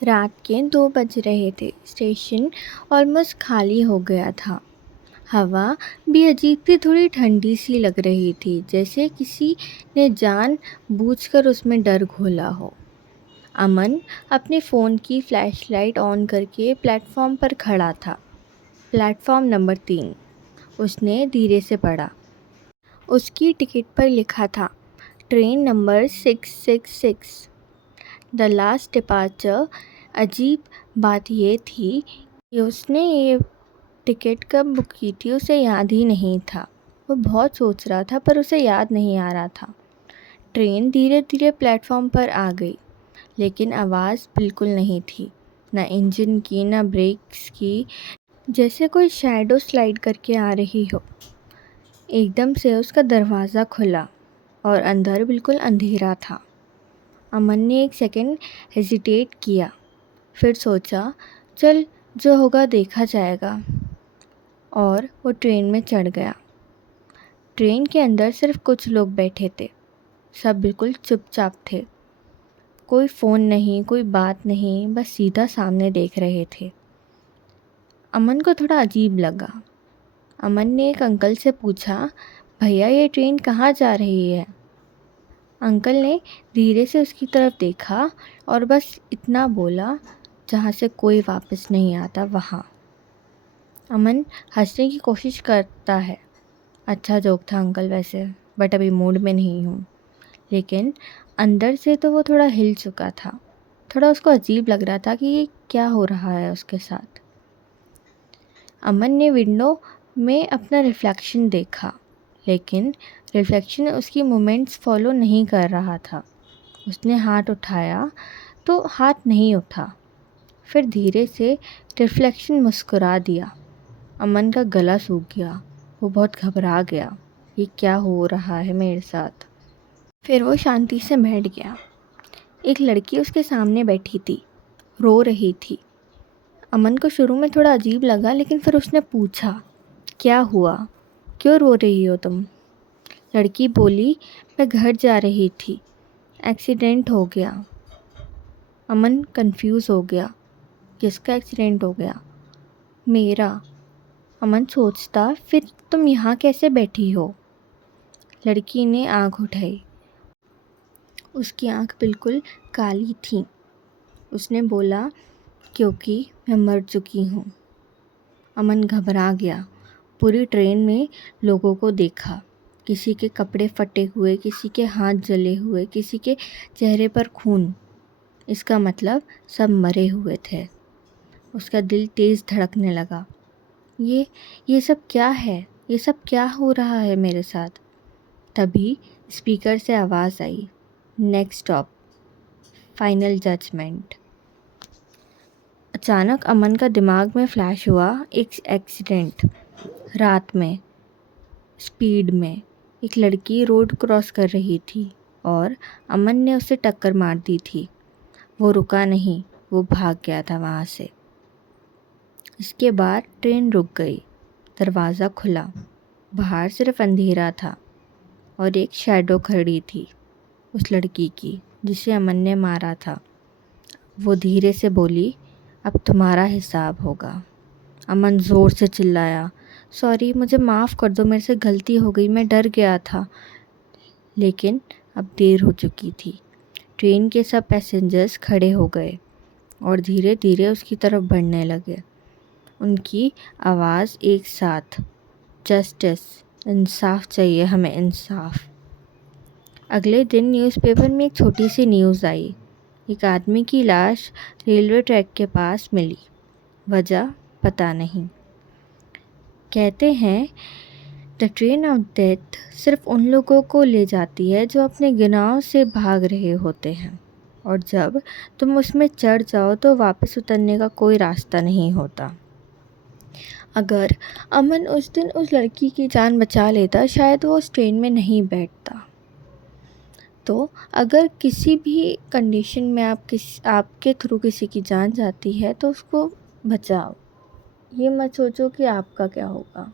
रात के 2 बज रहे थे। स्टेशन ऑलमोस्ट खाली हो गया था। हवा भी अजीब सी थोड़ी ठंडी सी लग रही थी, जैसे किसी ने जानबूझकर उसमें डर घोला हो। अमन अपने फ़ोन की फ्लैशलाइट ऑन करके प्लेटफॉर्म पर खड़ा था। Platform number 3। उसने धीरे से पढ़ा। उसकी टिकट पर लिखा था train number 666, the last departure. अजीब बात यह थी कि उसने ये टिकट कब बुक की थी उसे याद ही नहीं था। वो बहुत सोच रहा था पर उसे याद नहीं आ रहा था। ट्रेन धीरे धीरे प्लेटफॉर्म पर आ गई, लेकिन आवाज़ बिल्कुल नहीं थी, ना इंजन की ना ब्रेक्स की, जैसे कोई शैडो स्लाइड करके आ रही हो। एकदम से उसका दरवाज़ा खुला और अंदर बिल्कुल अंधेरा था। अमन ने एक सेकंड हेजिटेट किया, फिर सोचा चल जो होगा देखा जाएगा, और वो ट्रेन में चढ़ गया। ट्रेन के अंदर सिर्फ कुछ लोग बैठे थे। सब बिल्कुल चुपचाप थे। कोई फ़ोन नहीं, कोई बात नहीं, बस सीधा सामने देख रहे थे। अमन को थोड़ा अजीब लगा। अमन ने एक अंकल से पूछा, भैया ये ट्रेन कहाँ जा रही है? अंकल ने धीरे से उसकी तरफ देखा और बस इतना बोला, जहाँ से कोई वापस नहीं आता वहाँ। अमन हंसने की कोशिश करता है। अच्छा जोक था अंकल वैसे, बट अभी मूड में नहीं हूँ। लेकिन अंदर से तो वो थोड़ा हिल चुका था। थोड़ा उसको अजीब लग रहा था कि ये क्या हो रहा है उसके साथ। अमन ने विंडो में अपना रिफ्लेक्शन देखा, लेकिन रिफ्लेक्शन उसकी मूवमेंट्स फॉलो नहीं कर रहा था। उसने हाथ उठाया तो हाथ नहीं उठा। फिर धीरे से रिफ्लेक्शन मुस्कुरा दिया। अमन का गला सूख गया। वो बहुत घबरा गया। ये क्या हो रहा है मेरे साथ? फिर वो शांति से बैठ गया। एक लड़की उसके सामने बैठी थी, रो रही थी। अमन को शुरू में थोड़ा अजीब लगा, लेकिन फिर उसने पूछा, क्या हुआ? क्यों रो रही हो तुम? लड़की बोली, मैं घर जा रही थी, एक्सीडेंट हो गया। अमन कंफ्यूज हो गया। किसका एक्सीडेंट हो गया? मेरा। अमन सोचता, फिर तुम यहाँ कैसे बैठी हो? लड़की ने आँख उठाई। उसकी आँख बिल्कुल काली थी। उसने बोला, क्योंकि मैं मर चुकी हूँ। अमन घबरा गया। पूरी ट्रेन में लोगों को देखा। किसी के कपड़े फटे हुए, किसी के हाथ जले हुए, किसी के चेहरे पर खून। इसका मतलब सब मरे हुए थे। उसका दिल तेज़ धड़कने लगा। ये सब क्या है? ये सब क्या हो रहा है मेरे साथ? तभी स्पीकर से आवाज़ आई, नेक्स्ट स्टॉप, फाइनल जजमेंट। अचानक अमन का दिमाग में फ्लैश हुआ एक एक्सीडेंट। रात में, स्पीड में, एक लड़की रोड क्रॉस कर रही थी और अमन ने उसे टक्कर मार दी थी। वो रुका नहीं, वो भाग गया था वहाँ से। इसके बाद ट्रेन रुक गई। दरवाज़ा खुला। बाहर सिर्फ अंधेरा था और एक शैडो खड़ी थी, उस लड़की की जिसे अमन ने मारा था। वो धीरे से बोली, अब तुम्हारा हिसाब होगा। अमन ज़ोर से चिल्लाया, सॉरी, मुझे माफ़ कर दो, मेरे से गलती हो गई, मैं डर गया था। लेकिन अब देर हो चुकी थी। ट्रेन के सब पैसेंजर्स खड़े हो गए और धीरे धीरे उसकी तरफ बढ़ने लगे। उनकी आवाज़ एक साथ, जस्टिस, इंसाफ चाहिए हमें, इंसाफ। अगले दिन न्यूज़पेपर में एक छोटी सी न्यूज़ आई। एक आदमी की लाश रेलवे ट्रैक के पास मिली। वजह पता नहीं। कहते हैं द ट्रेन ऑफ डेथ सिर्फ उन लोगों को ले जाती है जो अपने गुनाहों से भाग रहे होते हैं, और जब तुम उसमें चढ़ जाओ तो वापस उतरने का कोई रास्ता नहीं होता। अगर अमन उस दिन उस लड़की की जान बचा लेता, शायद वो उस ट्रेन में नहीं बैठता। तो अगर किसी भी कंडीशन में आपके थ्रू किसी की जान जाती है तो उसको बचाओ। ये मत सोचो कि आपका क्या होगा।